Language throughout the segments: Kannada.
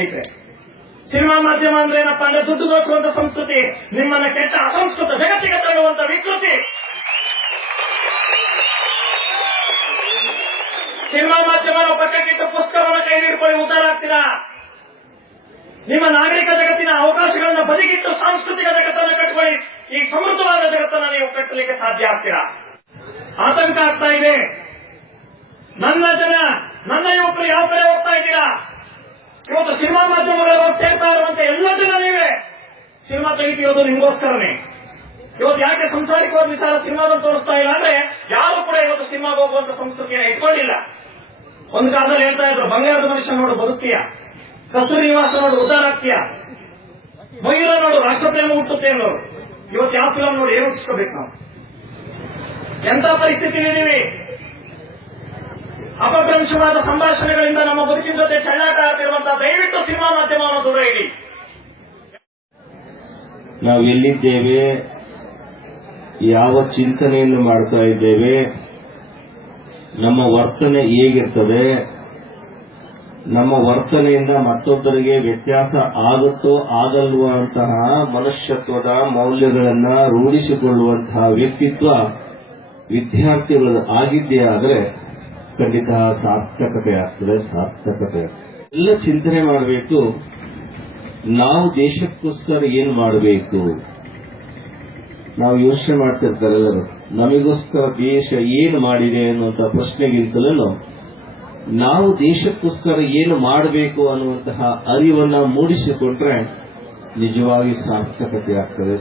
ಸ್ನೇಹಿತರೆ. ಸಿನಿಮಾ ಮಾಧ್ಯಮ ಅಂದ್ರೆ ಏನಪ್ಪಾ ಅಂದ್ರೆ ದುಡ್ಡು ದೋಚುವಂತ ಸಂಸ್ಕೃತಿ, ನಿಮ್ಮನ್ನ ಕೆಟ್ಟ ಅಸಂಸ್ಕೃತ ಜಗತ್ತಿಗೆ ತಳ್ಳುವಂತ ವಿಕೃತಿ. ಸಿನಿಮಾ ಮಾಧ್ಯಮ ಪಕ್ಕಕ್ಕಿಟ್ಟು ಪುಸ್ತಕವನ್ನು ಕೈ ಹಿಡ್ಕೊಳ್ಳಿ ಉದ್ಧಾರ ಆಗ್ತೀರಾ. ನಿಮ್ಮ ನಾಗರಿಕ ಜಗತ್ತಿನ ಅವಕಾಶಗಳನ್ನ ಬದಿಗಿಟ್ಟು ಸಾಂಸ್ಕೃತಿಕ ಜಗತ್ತನ್ನು ಕಟ್ಕೊಳ್ಳಿ. ಈ ಸಮೃದ್ಧವಾದ ಜಗತ್ತನ್ನ ನೀವು ಕಟ್ಟಲಿಕ್ಕೆ ಸಾಧ್ಯ ಆಗ್ತೀರಾ. ಆತಂಕ ಆಗ್ತಾ ಇದೆ. ನನ್ನ ಜನ, ನನ್ನ ಯುವಕರು ಯಾವ ಕಡೆ ಹೋಗ್ತಾ ಇದ್ದೀರಾ? ಇವತ್ತು ಸಿನಿಮಾ ಮಾಧ್ಯಮಗಳಲ್ಲಿ ಹೋಗಿ ಸೇರ್ತಾ ಇರುವಂತೆ ಎಲ್ಲ ಜನ ನೀವೇ. ಸಿನಿಮಾ ತೆಗಿತಿರೋದು ನಿಮಗೋಸ್ಕರನೇ. ಇವತ್ತು ಯಾಕೆ ಸಂಸಾರಿಕವಾದ ವಿಚಾರ ಸಿನಿಮಾದಲ್ಲಿ ತೋರಿಸ್ತಾ ಇಲ್ಲ ಅಂದ್ರೆ ಯಾರು ಕೂಡ ಇವತ್ತು ಸಿನಿಮಾಗೆ ಹೋಗುವಂತ ಸಂಸ್ಕೃತಿಯನ್ನು ಇಟ್ಕೊಂಡಿಲ್ಲ. ಒಂದು ಕಾಲದಲ್ಲಿ ಹೇಳ್ತಾ ಇದ್ರು, ಬಂಗಾರದ ಮನುಷ್ಯ ನೋಡು ಬದುಕ್ತೀಯ, ಕಸ್ತೂರಿ ನಿವಾಸ ನೋಡು ಉದ್ಧಾರ ಆಗ್ತೀಯ, ಮಯೂರ ನೋಡು ರಾಷ್ಟ್ರಪ್ರೇಮ ಹುಟ್ಟುತ್ತೆ ಅನ್ನೋರು. ಇವತ್ತು ಯಾವ ಫಿಲಂ ನೋಡಿ ಏನು ಹುಟ್ಟಿಸ್ಕೋಬೇಕು ನಾವು? ಎಂತ ಪರಿಸ್ಥಿತಿಲಿದ್ದೀವಿ? ಅಪಭ್ರಂಶವಾದ ಸಂಭಾಷಣೆಗಳಿಂದ ನಮ್ಮ ಬದುಕಿನ ಜೊತೆ ಚೆಲ್ಲಾಟ ಆಡ್ತಿರುವಂತಹ ದಯವಿಟ್ಟು ಸಿನಿಮಾ ಮಾಧ್ಯಮವನ್ನು ದೂರ ಇಡಿ. ನಾವು ಎಲ್ಲಿದ್ದೇವೆ, ಯಾವ ಚಿಂತನೆಯನ್ನು ಮಾಡ್ತಾ ಇದ್ದೇವೆ, ನಮ್ಮ ವರ್ತನೆ ಹೇಗಿರ್ತದೆ, ನಮ್ಮ ವರ್ತನೆಯಿಂದ ಮತ್ತೊಬ್ಬರಿಗೆ ವ್ಯತ್ಯಾಸ ಆಗುತ್ತೋ ಆಗಲ್ವೋ ಅಂತಹ ಮನುಷ್ಯತ್ವದ ಮೌಲ್ಯಗಳನ್ನು ರೂಢಿಸಿಕೊಳ್ಳುವಂತಹ ವ್ಯಕ್ತಿತ್ವ ವಿದ್ಯಾರ್ಥಿಗಳು ಆಗಿದ್ದೇ ಆದರೆ ಖಂಡಿತ ಸಾರ್ಥಕತೆ ಆಗ್ತದೆ. ಎಲ್ಲ ಚಿಂತನೆ ಮಾಡಬೇಕು. ನಾವು ದೇಶಕ್ಕೋಸ್ಕರ ಏನು ಮಾಡಬೇಕು? ನಾವು ಯೋಚನೆ ಮಾಡ್ತಿರ್ತಾರೆ ಎಲ್ಲರೂ, ನಮಗೋಸ್ಕರ ದೇಶ ಏನು ಮಾಡಿದೆ ಅನ್ನುವಂತಹ ಪ್ರಶ್ನೆಗಿಂತಲೂ ನಾವು ದೇಶಕ್ಕೋಸ್ಕರ ಏನು ಮಾಡಬೇಕು ಅನ್ನುವಂತಹ ಅರಿವನ್ನ ಮೂಡಿಸಿಕೊಂಡ್ರೆ ನಿಜವಾಗಿ ಸಾರ್ಥಕತೆ ಆಗ್ತದೆ.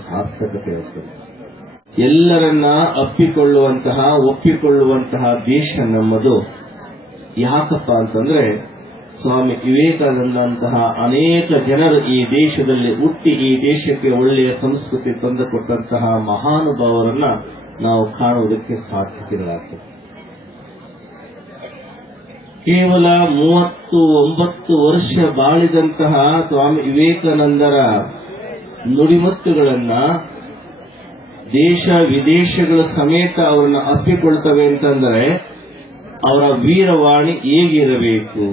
ಎಲ್ಲರನ್ನ ಒಪ್ಪಿಕೊಳ್ಳುವಂತಹ ದೇಶ ನಮ್ಮದು. ಯಾಕಪ್ಪ ಅಂತಂದ್ರೆ ಸ್ವಾಮಿ ವಿವೇಕಾನಂದಂತಹ ಅನೇಕ ಜನರು ಈ ದೇಶದಲ್ಲಿ ಹುಟ್ಟಿ ಈ ದೇಶಕ್ಕೆ ಒಳ್ಳೆಯ ಸಂಸ್ಕೃತಿ ತಂದುಕೊಟ್ಟಂತಹ ಮಹಾನುಭಾವರನ್ನ ನಾವು ಕಾಣುವುದಕ್ಕೆ ಸಾಧ್ಯತೆಗಳಾಗ್ತದೆ. ಕೇವಲ 39 ವರ್ಷ ಬಾಳಿದಂತಹ ಸ್ವಾಮಿ ವಿವೇಕಾನಂದರ ನುಡಿಮುತ್ತುಗಳನ್ನ ದೇಶ ವಿದೇಶಗಳ ಸಮೇತ ಅವರನ್ನ ಅಪ್ಪಿಕೊಳ್ತವೆ ಅಂತಂದರೆ ಅವರ ವೀರವಾಣಿ ಹೇಗಿರಬೇಕು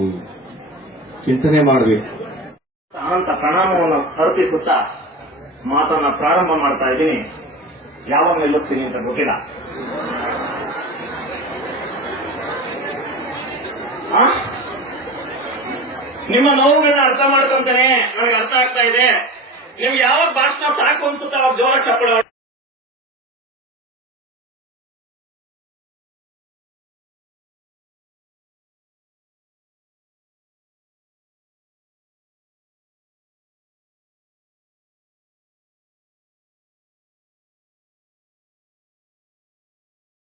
ಚಿಂತನೆ ಮಾಡಬೇಕು. ಅನಂತ ಪ್ರಣಾಮವನ್ನು ಅರ್ಪಿಸುತ್ತಾ ಮಾತನ್ನ ಪ್ರಾರಂಭ ಮಾಡ್ತಾ ಇದ್ದೀನಿ. ಯಾವಾಗ ನಿಲ್ಲುತ್ತೀನಿ ಅಂತ ಗೊತ್ತಿಲ್ಲ. ನಿಮ್ಮ ನೋವುಗಳನ್ನ ಅರ್ಥ ಮಾಡ್ಕೊಂತಾನೆ ನನಗೆ ಅರ್ಥ ಆಗ್ತಾ ಇದೆ. ನಿಮ್ಗೆ ಯಾವಾಗ ಭಾಷಣ ಸಾಕು ಅನ್ಸುತ್ತೆ ಅವಾಗ ಜೋರ ಚಪ್ಪಳ